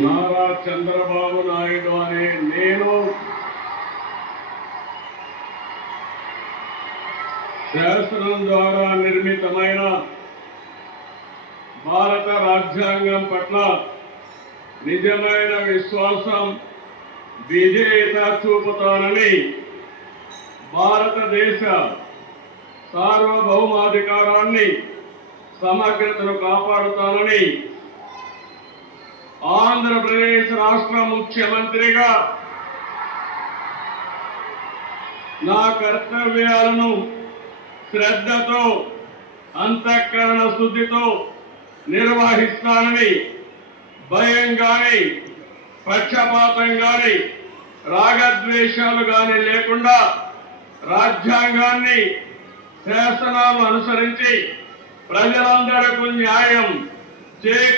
నారా చంద్రబాబు నాయుడు అనే నేను శాసనం ద్వారా నిర్మితమైన భారత రాజ్యాంగం పట్ల నిజమైన విశ్వాసం, విధేయత చూపుతానని, భారతదేశ సార్వభౌమాధికారాన్ని, సమగ్రతను కాపాడుతానని ఆంధ్రప్రదేశ్ రాష్ట్ర ముఖ్యమంత్రిగా నా కర్తవ్యాలను శ్రద్ధతో, అంతఃకరణ శుద్ధితో నిర్వహిస్తానని, భయం గాని, పక్షపాతం గాని, రాగద్వేషాలు గాని లేకుండా రాజ్యాంగాన్ని, శాసనాలను అనుసరించి ప్రజలందరికీ న్యాయం చేకూర్చాలని